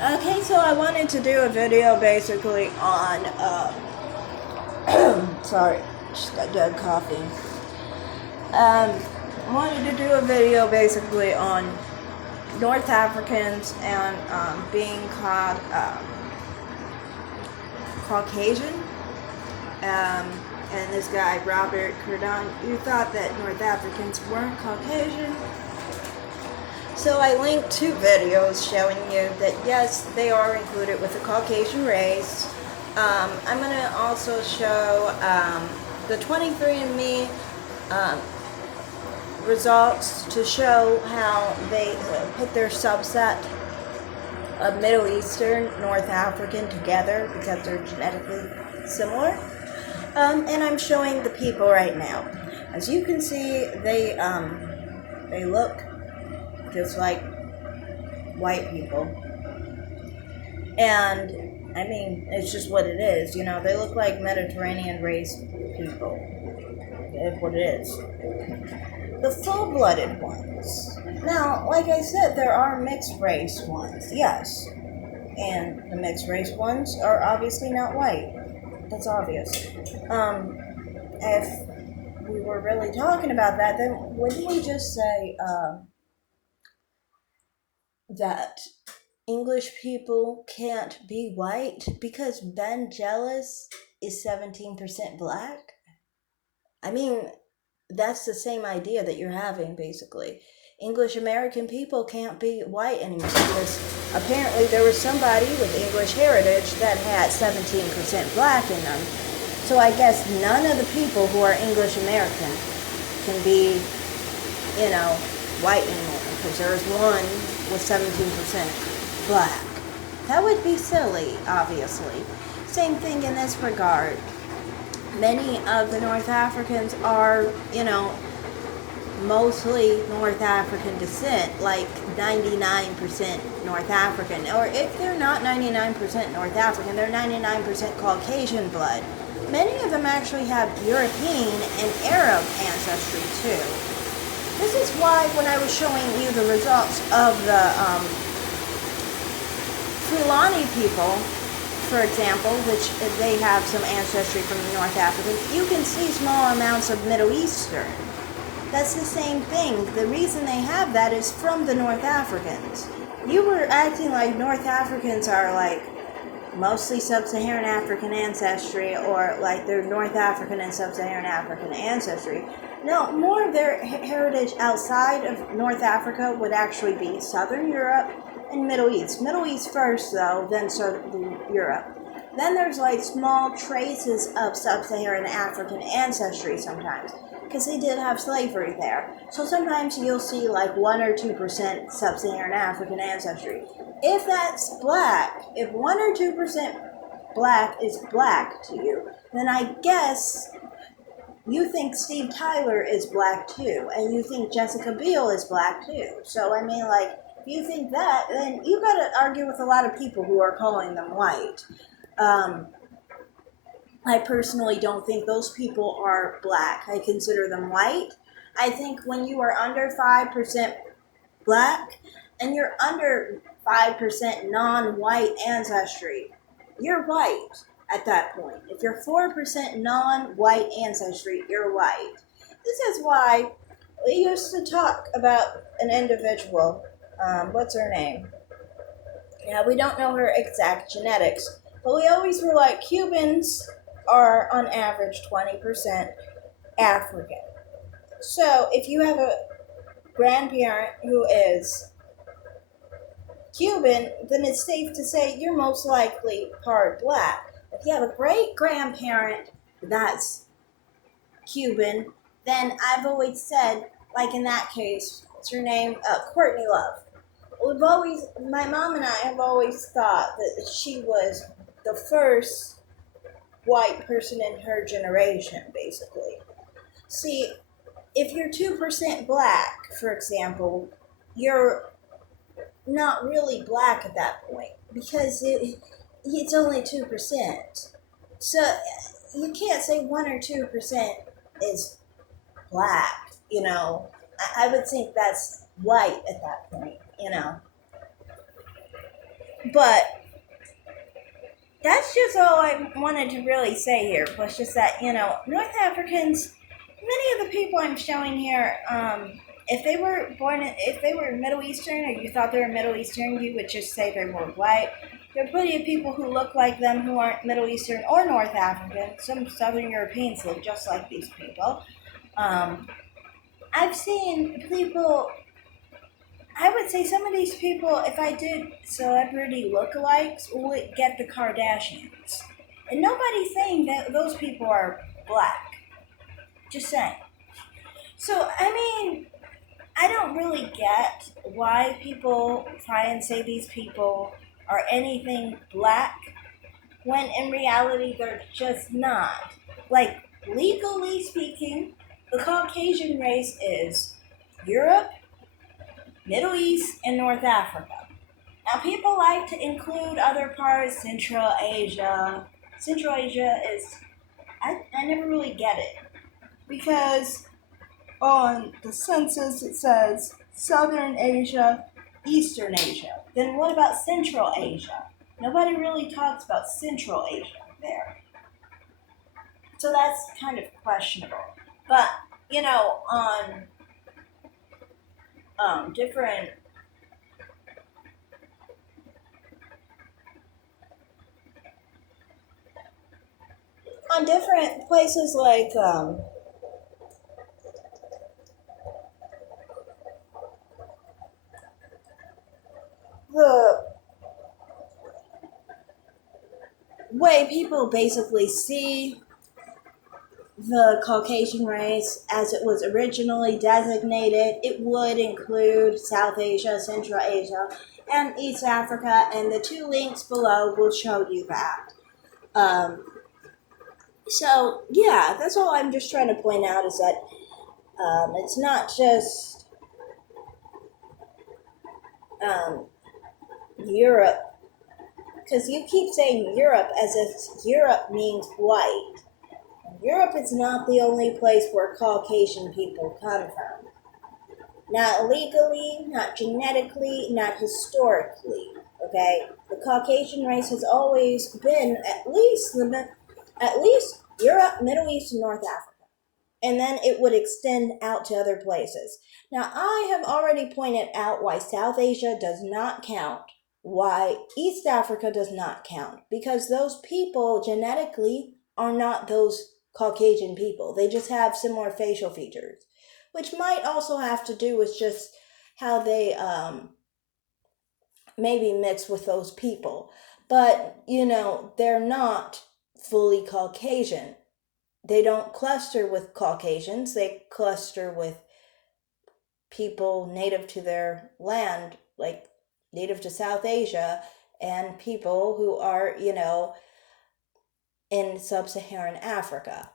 Okay, so I wanted to do a video basically on, sorry, just got done coughing. I wanted to do a video basically on North Africans and being called Caucasian. And this guy, Robert Qurdon, you thought that North Africans weren't Caucasian. So I linked two videos showing you that yes, they are included with the Caucasian race. I'm going to also show the 23andMe results to show how they put their subset of Middle Eastern, North African together because they're genetically similar. And I'm showing the people right now. As you can see, they look just like white people. And I mean, it's just what it is. You know, they look like Mediterranean race people. That's what it is. The full-blooded ones. Now, like I said, there are mixed race ones, yes. And the mixed race ones are obviously not white. That's obvious. If we were really talking about that, then wouldn't we just say that English people can't be white because Ben Jealous is 17% black? I mean, that's the same idea that you're having, basically. English American people can't be white anymore because apparently there was somebody with English heritage that had 17% black in them. So I guess none of the people who are English American can be, white anymore because there's one with 17% black. That would be silly, obviously. Same thing in this regard. Many of the North Africans are, mostly North African descent, like 99% North African. Or if they're not 99% North African, they're 99% Caucasian blood. Many of them actually have European and Arab ancestry too. This is why when I was showing you the results of the Fulani people, for example, which they have some ancestry from the North Africans, you can see small amounts of Middle Eastern. That's the same thing. The reason they have that is from the North Africans. You were acting like North Africans are like mostly Sub-Saharan African ancestry, or like they're North African and Sub-Saharan African ancestry. No, more of their heritage outside of North Africa would actually be Southern Europe and Middle East. Middle East first, though, then Southern Europe. Then there's like small traces of Sub-Saharan African ancestry sometimes, because they did have slavery there. So sometimes you'll see like 1 or 2% Sub-Saharan African ancestry. If that's black, if 1 or 2% black is black to you, then I guess you think Steve Tyler is black too, and you think Jessica Biel is black too. So I mean, like, if you think that, then you gotta argue with a lot of people who are calling them white. I personally don't think those people are black. I consider them white. I think when you are under 5% black and you're under 5% non-white ancestry, you're white at that point. If you're 4% non-white ancestry, you're white. This is why we used to talk about an individual. What's her name? Yeah, we don't know her exact genetics, but we always were like, Cubans are on average 20% African. So if you have a grandparent who is Cuban, then it's safe to say you're most likely part black. If you have a great grandparent that's Cuban, then I've always said, like in that case, what's her name? Courtney Love. My mom and I have always thought that she was the first white person in her generation, basically. See, if you're 2% black, for example, you're not really black at that point because it's only 2%. So you can't say 1 or 2% is black, I would think that's white at that point. But that's just all I wanted to really say here, was just that, North Africans, many of the people I'm showing here, if they were if they were Middle Eastern, or you thought they were Middle Eastern, you would just say they were white. There are plenty of people who look like them who aren't Middle Eastern or North African. Some Southern Europeans look just like these people. I've seen people, I would say some of these people, if I did celebrity lookalikes, would get the Kardashians. And nobody's saying that those people are black. Just saying. So, I mean, I don't really get why people try and say these people are anything black when in reality they're just not. Like, legally speaking, the Caucasian race is Europe, Middle East, and North Africa. Now, people like to include other parts, Central Asia. Central Asia is, I never really get it. Because on the census it says Southern Asia, Eastern Asia. Then what about Central Asia? Nobody really talks about Central Asia there. So that's kind of questionable. But, different places like the way people basically see the Caucasian race as it was originally designated, it would include South Asia, Central Asia, and East Africa, and the two links below will show you that. So, yeah, that's all I'm just trying to point out, is that it's not just Europe, because you keep saying Europe as if Europe means white. Europe is not the only place where Caucasian people come from. Not legally, not genetically, not historically. Okay? The Caucasian race has always been at least Europe, Middle East, and North Africa. And then it would extend out to other places. Now, I have already pointed out why South Asia does not count, why East Africa does not count, because those people genetically are not those Caucasian people. They just have similar facial features, which might also have to do with just how they maybe mix with those people. But, they're not fully Caucasian. They don't cluster with Caucasians. They cluster with people native to their land, like native to South Asia, and people who are, in sub-Saharan Africa.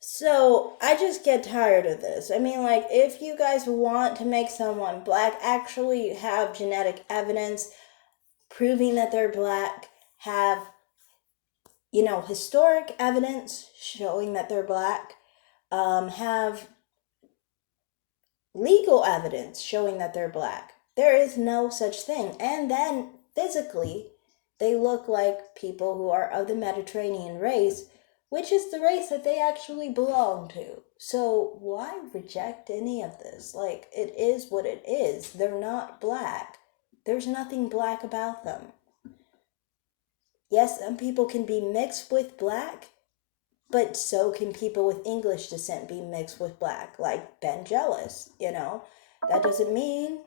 So I just get tired of this. I mean, like, if you guys want to make someone black, actually have genetic evidence proving that they're black, have, historic evidence showing that they're black, have legal evidence showing that they're black. There is no such thing. And then physically, they look like people who are of the Mediterranean race, which is the race that they actually belong to. So why reject any of this? Like, it is what it is. They're not black. There's nothing black about them. Yes, some people can be mixed with black, but so can people with English descent be mixed with black, like Ben Jealous, That doesn't mean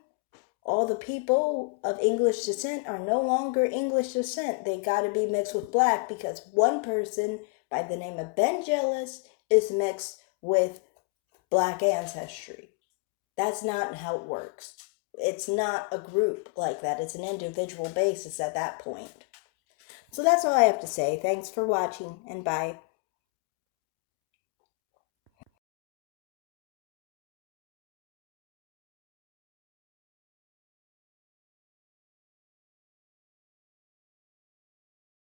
all the people of English descent are no longer English descent. They gotta be mixed with black because one person by the name of Ben Jealous is mixed with black ancestry. That's not how it works. It's not a group like that. It's an individual basis at that point. So that's all I have to say. Thanks for watching, and bye.